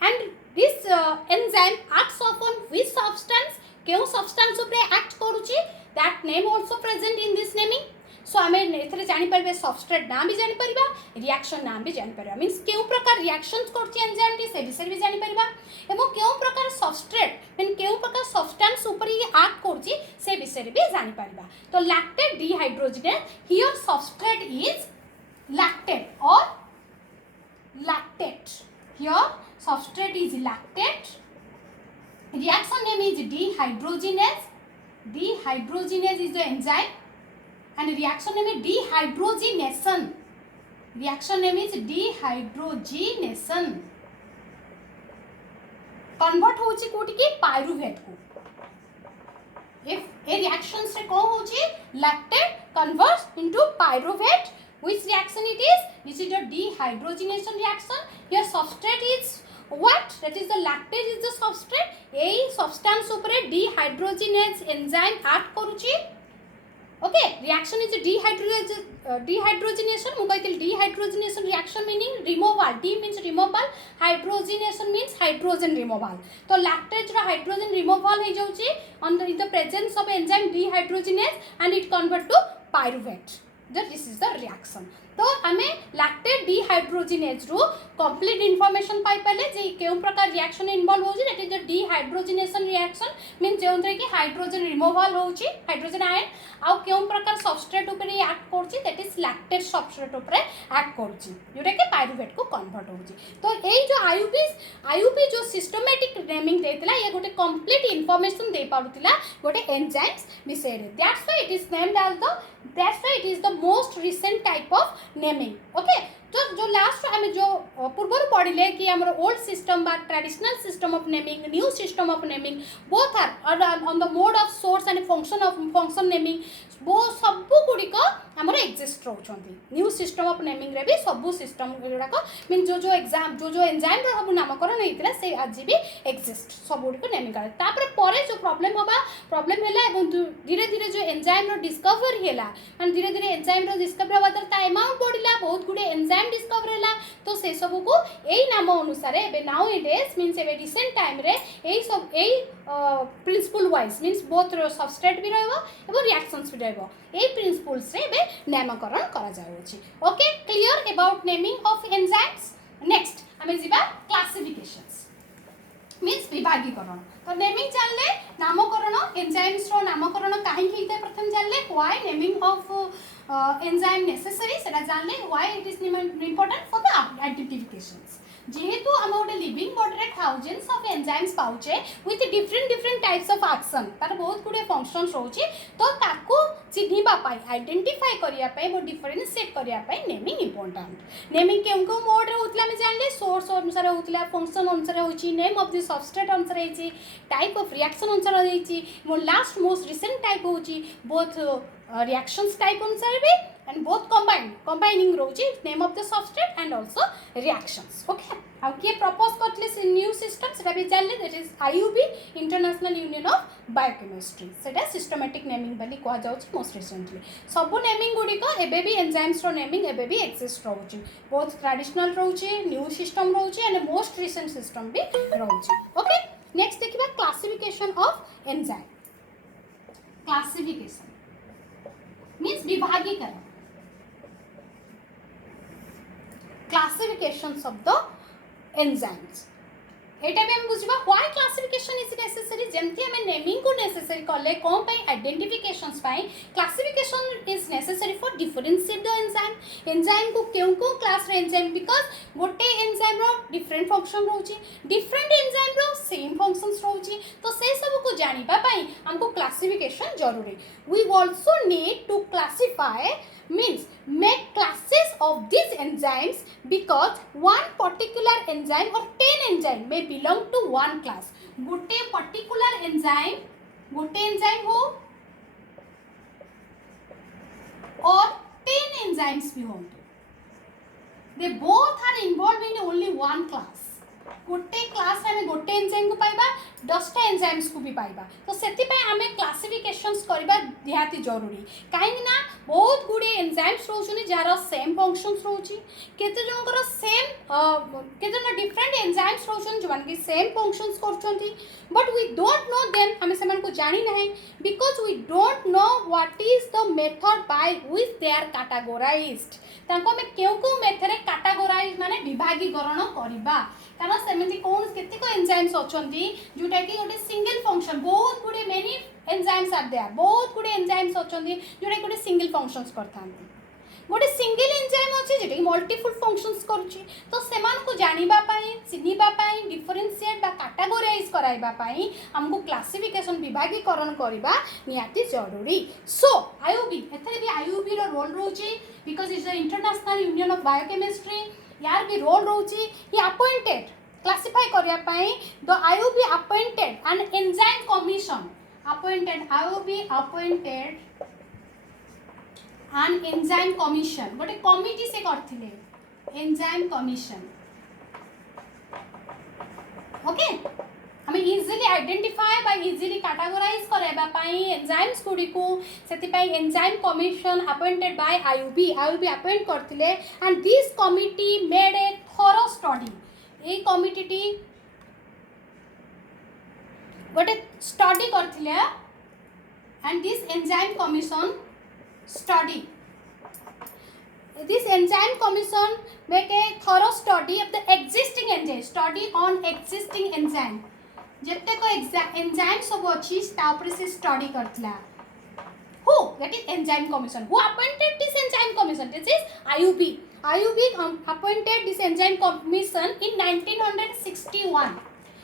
and this enzyme acts upon which substance, केउ substance उपरे act करूची, that name also present in this naming. So हमें एथरे जानी परबे substrate नाम भी जानी परबा, reaction नाम भी जानी परबा. Means केउ प्रकार reactions करची enzyme टी से विषय भी जानी परबा, एवं केउ प्रकार substrate mean केउ प्रकार substance ऊपर ये act करची से विषय भी जानी परबा. तो lactate dehydrogenase, here substrate is lactate or lactate. Here substrate is lactate. Reaction name is dehydrogenase. Dehydrogenase is the enzyme, and reaction name is dehydrogenation. Reaction name is dehydrogenation. Convert होची कोटी की pyruvate को. If a reaction से कौन होची lactate converts into pyruvate, which reaction it is? This is the dehydrogenation reaction. Your substrate is what? That is the lactate is the substrate. A substance upre dehydrogenase enzyme act करूची. Okay, reaction is dehydrogenation. मु कहते dehydrogenation reaction meaning removal. D means removal, hydrogenation means hydrogen removal. तो lactate रा hydrogen removal है जाउची in the presence of enzyme dehydrogenase, and it convert to pyruvate. This is the reaction. तो हमें lactate dehydrogenase रू complete information पाई पहले जे केउ प्रकार reaction involve होची, that is the dehydrogenation reaction means जेउंतरे कि hydrogen removal होची, hydrogen ion आउ केउ प्रकार substrate ऊपर act करची, that is lactate substrate ऊपर act करची जोटा कि pyruvate को convert होची. तो एई जो IUP जो systematic naming देतिला ये गोटे complete information दे पारुतिला गोटे enzymes विषय रे. That's why it is named as the most recent type of naming. Okay, जो लास्ट हमें जो पूर्वर पढ़िले कि हमर ओल्ड सिस्टम बा traditional system of naming, new system of naming, both are on the mode of source and function naming, वो सब गुड़िक आमर एक्जिस्ट रोचंती. न्यू सिस्टम ऑफ नेमिंग रे भी सब सिस्टम गुड़ाक मीन जो एंजाइम रो सब नामकरण होइतिला से आज भी एक्जिस्ट सब गुड़िक नेमिंग करे. तापर परे जो प्रॉब्लम हैला एवं धीरे धीरे जो एंजाइम रो डिस्कवरी हैला माने धीरे धीरे एंजाइम रो डिस्कवरी होबा तर अमाउंट बढ़िला, बहुत गुडे एंजाइम डिस्कवर हैला. तो से सब को एई नाम अनुसार एबे नाउ इट इज मींस एबे रिसेंट टाइम रे एई सब एई principle wise means both substrate भी रहबो एवं रिएक्शंस भी रहबो. एई प्रिंसिपल्स रे एबे नामकरण करा जाउछि. Okay, clear about naming of enzymes. Next हमें जिबा क्लासिफिकेशंस मींस विभागीकरण. तो नेमिंग जानले नामकरण एंजाइम्स रो नामकरण काहे हेते प्रथम जानले why naming of enzyme necessary सेटा जानले why it is important for the identifications. जेहेतु हम गोटे लिविंग बॉडी रे थाउजेंड्स ऑफ एंजाइम्स पाउचे with different types of action, तार बहुत गुडे फंक्शंस होची. तो ताको चिन्हिबा पाई आइडेंटिफाई करिया पाई वो डिफरेंशिएट करिया पाई नेमिंग इंपोर्टेंट. नेमिंग केउ मोड रे होतला हम जानले सोर्स अनुसार होतला, फंक्शन अनुसार होची, नेम ऑफ द सबस्ट्रेट अनुसार होची, टाइप ऑफ रिएक्शन अनुसार होची, वो लास्ट मोस्ट रिसेंट टाइप होची बोथ reactions type अनुसार भी and both combining रोची name of the substrate and also reactions. Okay, अब किए propose करतले से new system सेटा भी जानले, that is IUB International Union of Biochemistry. सेटा systematic naming बली कहा जाउची most recently. सब naming गुडी को एबे भी enzymes रो naming एबे भी exist रोची, both traditional रोची, new system रोची and most recent system भी रोची. Okay, next देखिबा classification of enzyme. Classification means विभागीकरण classifications of the enzymes. एटा भी हम बुझबा व्हाई क्लासिफिकेशन इज नेसेसरी जेमती हमें नेमिंग को नेसेसरी करले कोन पे आइडेंटिफिकेशंस पाई classification is necessary for differentiate the enzyme enzyme को केउ को क्लास रे एंजाइम बिकॉज़ गोटे एंजाइम रो डिफरेंट फंक्शन रहउची डिफरेंट एंजाइम रो सेम फंक्शंस रहउची तो से सब को जानिबा पाई हमको क्लासिफिकेशन जरूरी we also need to classify means make classes of these enzymes because one particular enzyme or 10 enzyme may belong to one class गोटे particular enzyme हो और 10 enzymes भी हो they both are involved in only one class गोटे class रे गोटे enzyme को पाइबा 10टा एंजाइम्स को भी पाइबा तो सेति पय हमें क्लासिफिकेशंस करबा निहाती जरूरी काहे ना बहुत गुडे एंजाइम्स रहउछनी जार सेम फंक्शंस रहउची केते जनकर सेम केते ना डिफरेंट एंजाइम्स रहउछन जवन की सेम फंक्शंस करछंती but we don't know them हमें सेमन को जानि नाही because we don't know what is the method by which they are categorised ताको में केउ को मेथड कैटेगराइज माने विभागीकरण करबा कारण सेमती कोन केते को एंजाइम्स अछंती जोटा कि गोटे सिंगल फंक्शन बहुत गुडे मेनी एंजाइम्स आर देयर बहुत गुडे एंजाइम्स अछंती जोटा कि गोटे सिंगल फंक्शंस करथांती गोटे सिंगल एंजाइम अछि जेटा कि मल्टीपल फंक्शंस करूची तो सेमान को जानिबा पाई चिनिबा पाई डिफरेंशिएट बा कैटेगराइज कराइबा पाई हमको क्लासिफिकेशन विभागीकरण करबा नियाती जरूरी सो आईयूबी एथरे भी आईयूबी रो रोल रहउची because is the International Union of Biochemistry यार भी रोल रहउची ही अपॉइंटेड क्लासिफाई करिया पाई the IUB appointed an enzyme commission appointed IUB appointed an enzyme commission गोटे कमिटी से करथिले एंजाइम कमीशन ओके हमें easily identify by easily categorise करबा पाई एंजाइम्स गुडी को सेति पाई enzyme commission appointed by IUB appoint करथिले and this committee made a thorough study A committee गोटे स्टडी करथिले and this enzyme commission study this enzyme commission make a thorough study of the existing enzyme study on existing enzyme जत्ते को enzyme सब अछि ता ऊपर से study करथला who that is enzyme commission who appointed this enzyme commission this is IUB appointed this enzyme commission in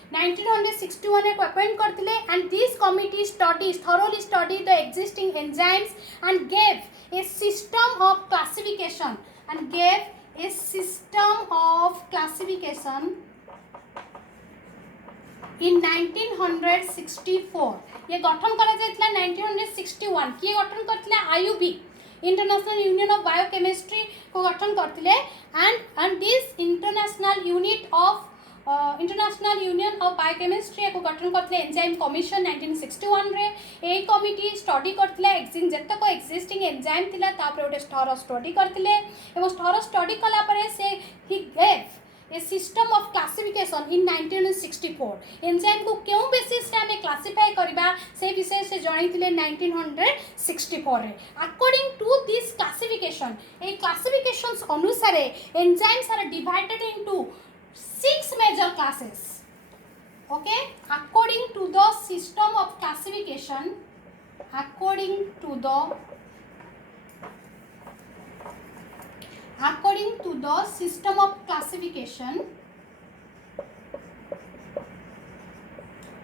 1961 को appoint करथिले and this committee thoroughly studied the existing enzymes and gave a system of classification in 1964 ये गठन करा जायतला 1961 किए गठन करथिले आईयूबी international Union of biochemistry को गठन करथिले and this international Union of biochemistry को गठन करथिले एंजाइम कमीशन 1961 रे ए कमिटी स्टडी करथिले एक्सिस्ट जत्ता को एक्जिस्टिंग एंजाइम थिला तापर ओटे थोरो स्टडी करथिले एवं थोरो स्टडी कला परे से he gave a system of classification in 1964 enzyme को क्यों बेसिस रे हमें क्लासिफाई करबा से विषय से जणाइथिले 1964 रे अकॉर्डिंग टू दिस क्लासिफिकेशन ए क्लासिफिकेशंस अनुसार enzymes are divided into 6 major classes okay according to the system of classification according to the system of classification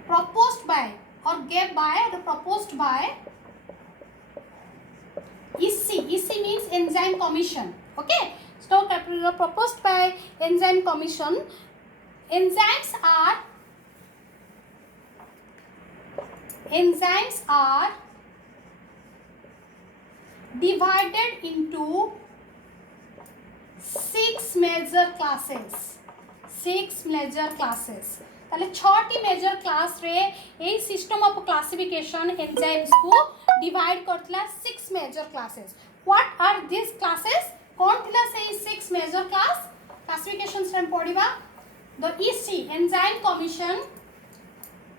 proposed by or gave by or proposed by EC means enzyme commission okay so proposed by enzyme commission enzymes are divided into 6 major classes ताले 6टी major class रे ए system of classification enzymes को divide करथला 6 major classes what are this classes कौन थिला से 6 major class classification से पढ़िबा the EC enzyme commission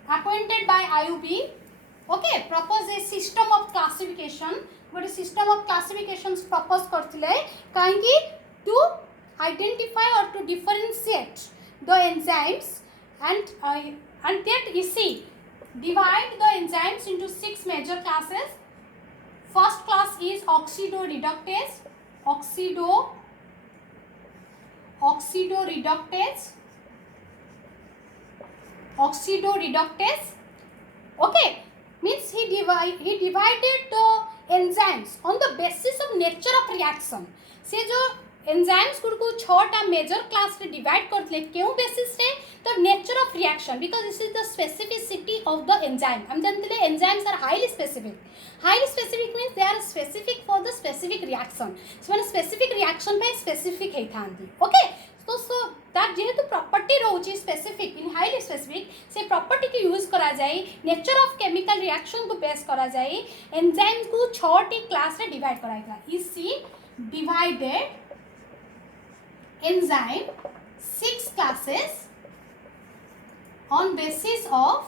appointed by IUB okay propose a system of classification गोटे सिस्टम ऑफ क्लासिफिकेशंस प्रपोज करथिले काहेकि टू आइडेंटिफाई और to differentiate the enzymes and that you see divide the enzymes into 6 major classes. First class is oxidoreductase, oxidoreductase. Okay, means he divided the enzymes on the basis of nature of reaction. से जो enzymes को 6टा major class रे divide करथले केउ basis रे the nature of reaction because this is the specificity of the enzyme हम जानते enzymes are highly specific means they are specific for the specific reaction so specific reaction पे specific हे थांती okay so that जेहेतु property रहउची specific in highly specific से property के use करा जाए नेचर ऑफ केमिकल रिएक्शन को बेस करा जाए एंजाइम को 6टी क्लास रे डिवाइड कराइला इसी divided enzyme 6 classes on basis of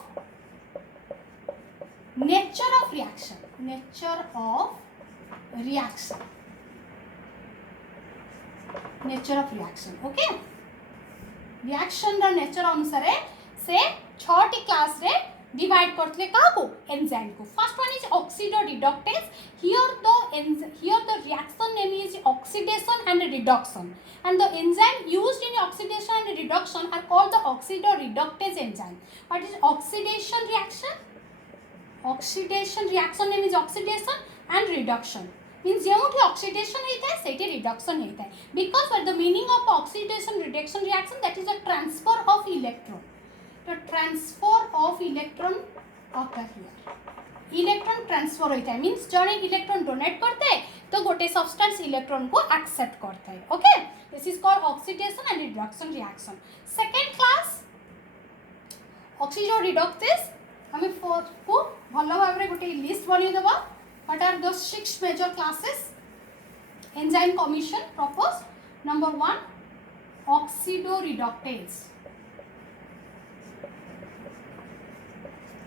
nature of reaction okay reaction रा nature अनुसार से 6टी क्लास रे डिवाइड करथले का को एंजाइम को first one is oxidoreductase here the reaction name is oxidation and reduction and the enzyme used in oxidation and reduction are called the oxidoreductase enzyme. What is oxidation reaction name is oxidation and reduction means जेउठी oxidation होता है सेठी reduction होता है because what the meaning of oxidation reduction reaction that is a transfer of electron. The transfer of electron occur here. Electron transfer होता है means जड़े electron donate करते हैं तो गोटे सब्सटेंस इलेक्ट्रॉन को एक्सेप्ट करता है okay this is called oxidation and reduction reaction second class oxidoreductase हमें को भलो भाव रे गोटे लिस्ट बनै देबा what are the 6 major classes enzyme commission propose number 1 oxidoreductase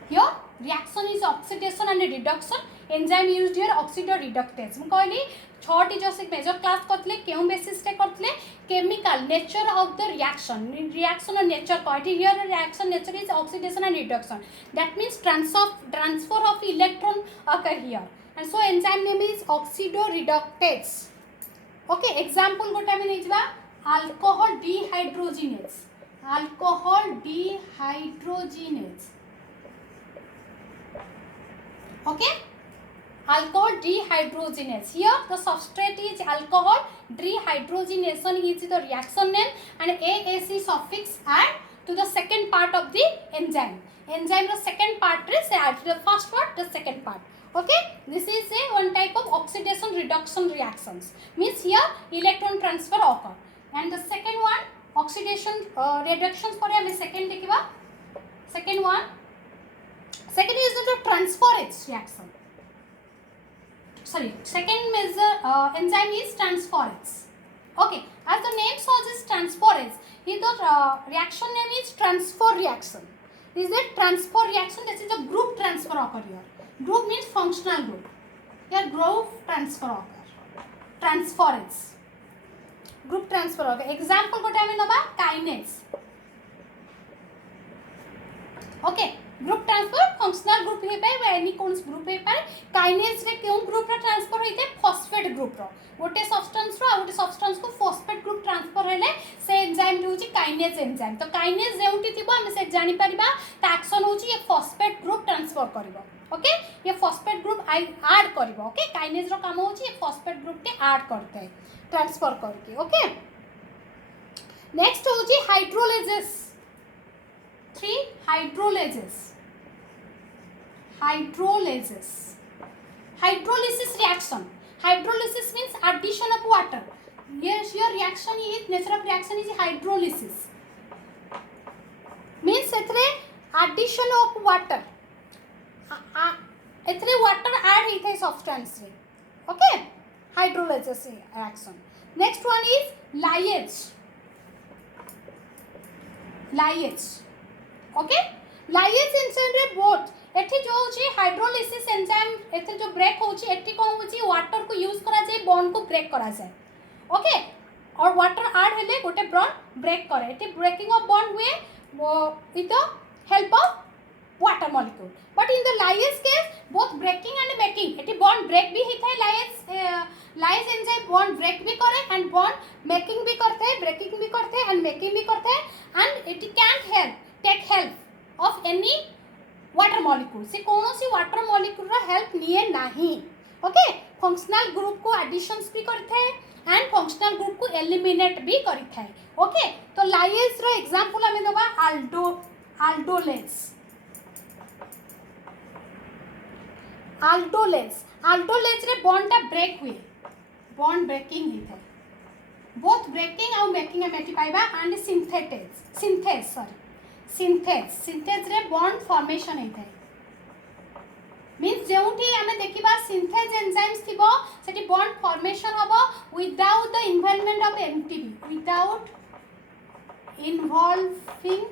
here reaction is oxidation and reduction enzyme used here oxidoreductase हम कहली 6टी जो से मेजर क्लास करथले केउ बेसिस रे करथले chemical nature of the reaction और नेचर कहती here reaction nature is oxidation and reduction that means transfer of electron occur here and so enzyme name is oxidoreductase okay example गोटा में नेजबा alcohol dehydrogenase okay alcohol dehydrogenase here the substrate is alcohol dehydrogenation is the reaction name and AAC suffix add to the second part of the enzyme the second part is add to the first part the second part okay this is a one type of oxidation reduction reactions means here electron transfer occur and the second one oxidation reductions पर हमें second देखिबा second is the transferase reaction second major enzyme is transferase okay as the name suggests transferase here the reaction name is transfer reaction is that transfer reaction this is a group transfer occur here group means functional group here group transfer occur transferase group transfer occur example गोटे हमें नबा kinase okay group transfer functional group हे पाए एनी कोन group हे पाए kinase रे केउ ग्रुप रा ट्रांसफर होइते फॉस्फेट ग्रुप रो गोटे सब्सटेंस रो गोटे सब्सटेंस को फॉस्फेट ग्रुप ट्रांसफर हेले से एंजाइम होची काइनेज एंजाइम तो काइनेज जेउटी थिबो हम से जानि परिबा ता एक्शन होची ये फॉस्फेट ग्रुप ट्रांसफर करबो ओके ये फॉस्फेट ग्रुप ऐड करबो ओके काइनेज रो काम होची ये फॉस्फेट ग्रुप के ऐड करते हैं ट्रांसफर करके ओके नेक्स्ट होची hydrolysis 3 hydrolysis reaction hydrolysis means addition of water yes your reaction is nature of reaction is hydrolysis means एथरे addition of water एथरे water add होइथे substance रे okay hydrolysis reaction next one is liase okay liase enzyme रे both एठी जो होची hydrolysis enzyme एथे जो break होची एठी कोन होची वाटर को यूज करा जाय बॉन्ड को ब्रेक करा जाय ओके और वाटर ऐड हेले गोटे बॉन्ड ब्रेक करे एठी ब्रेकिंग ऑफ बॉन्ड हुए with the help of water molecule but in the lyase case both breaking and making eighty bond break भी होता है lyase enzyme bond break भी करे and bond making भी करते हैं breaking भी करते हैं and making भी करते हैं and it can't take help of any water molecule से कौन सी water molecule रा help लिए नहीं ओके functional group को additions भी करते हैं and functional group को eliminate भी करते हैं ओके तो lyase रा example हमें दबा aldolase aldolase रे बॉन्ड टा ब्रेक हुए बॉन्ड ब्रेकिंग ही है बोथ ब्रेकिंग और मेकिंग में मेटी पाइबा एंड सिंथेस रे बॉन्ड फॉर्मेशन ही है मींस जेउठी हमें देखिबा सिंथेस एंजाइम्स थिबो सेठी बॉन्ड फॉर्मेशन हबो without the involvement of ATP without involving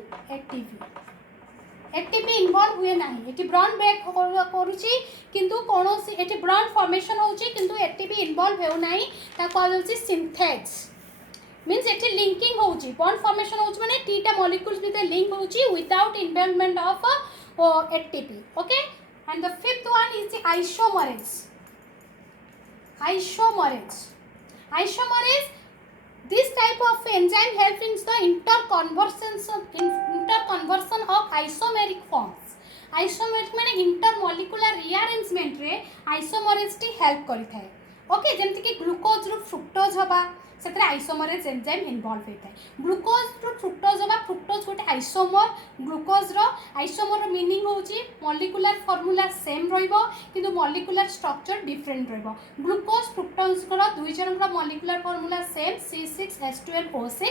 ATP involve हुए नहीं एटी बॉन्ड ब्रेक करूची किंतु कोनोसी एटी बॉन्ड फॉर्मेशन होची किंतु एटीपी इन्वॉल्व हेउ नाही ता कॉल होची सिंथेस मींस एटी लिंकिंग होची बॉन्ड फॉर्मेशन होची माने टीटा मॉलिक्यूल्स विथ लिंक होची without involvement of ATP okay and the fifth one is the isomerase This type of enzyme helps in the interconversion of isomeric forms. Isomeric माने intermolecular rearrangement रे isomerase T help करी थाए. Okay जेमति कि glucose रु fructose हबा सेतरे isomerase enzyme involve होता है glucose to fructose हबा फ्रुक्टोज गोटे आइसोमर ग्लूकोज रो आइसोमर रो मीनिंग होची मॉलिक्यूलर फार्मूला सेम रहइबो किंतु मॉलिक्यूलर स्ट्रक्चर डिफरेंट रहइबो ग्लूकोज फ्रुक्टोज रो दुई जन molecular formula same C6H12O6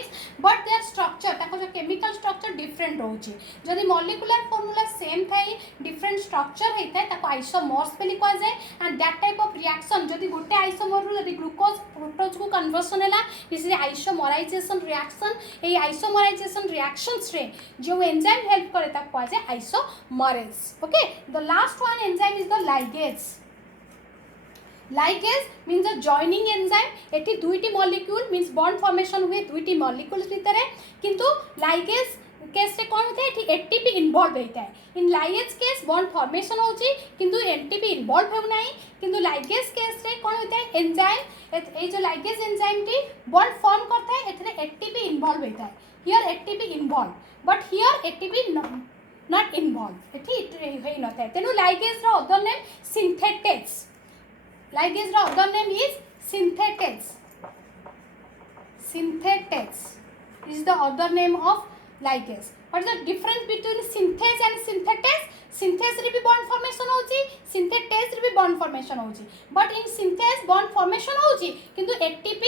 but their structure ताको जो केमिकल स्ट्रक्चर डिफरेंट होची जदि मॉलिक्यूलर फार्मूला सेम थाई डिफरेंट स्ट्रक्चर हेता है ताको आइसोमर्स पे लिखा जाय and that type of reaction जदि गोटे आइसोमर रो जदि ग्लूकोज फ्रुक्टोज को कन्वर्सन है This is isomerization reaction. ये isomerization reactions रे जो enzyme help करे तक कहा जाए isomerase. Okay. The last one enzyme is the ligase. Ligase means the joining enzyme. एटी दुईटी molecule means bond formation हुए दुईटी molecules भीतर है किंतु ligase केस रे कौन होता है एटीपी इन्वॉल्व होता है इन लाइगेज केस बॉन्ड फॉर्मेशन होची किंतु एटीपी इन्वॉल्व हो नहीं किंतु लाइगेज केस रे कौन होता है एंजाइम ए जो लाइगेज एंजाइम टी बॉन्ड फॉर्म करता है एथरे एटीपी इन्वॉल्व होता है here ATP involve but here ATP not involve एठी हेई नता है तेनु लाइगेज रो अदर नेम सिंथेटेस लाइगेज रो other name is synthetase is the other name of ligase. What is the difference between synthase and synthetase? Synthase रे भी bond formation होची synthetase रे भी bond formation होची but in synthase bond formation होची किंतु ATP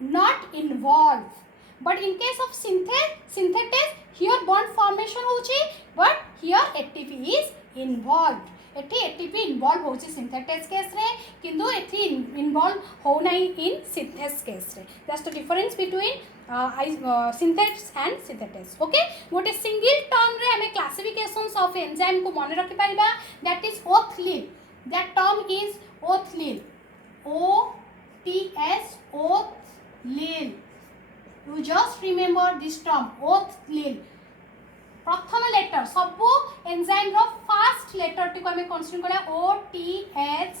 not involved but in case of synthetase here bond formation होची but here ATP is involved एठी एटीपी इन्वॉल्व होची सिंथेटेस केस रे किंतु एठी इन्वॉल्व हो नहीं इन सिंथेस केस रे that's the difference between synthase and synthetase okay गोटे सिंगल टर्म रे हमें क्लासिफिकेशंस ऑफ एंजाइम को मन रखि परिबा दैट इज ओथलील दैट टर्म इज ओथलील OTS ओथलील you just remember this term ओथलील प्रथम लेटर सब एंजाइम रो फर्स्ट लेटर टी को हमें कंसीडर करा OTH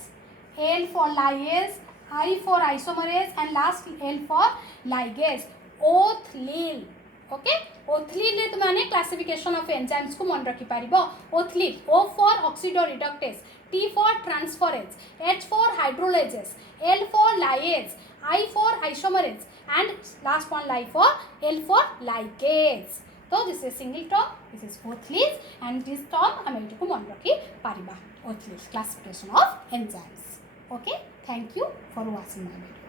L for ligase I for isomerase and last L for ligase ओथलील ओके ओथलील रे माने क्लासिफिकेशन ऑफ एंजाइम्स को मन रखि पारिबो ओथलील O for oxidoreductase T for transferase H for hydrolases L for ligase I for isomerase and last one L for ligase तो this is single term this is ओथलीज एंड दिस टर्म हमें एटुकु मन रखि पारिबा ओथलीज classification of enzymes okay thank you for watching my video.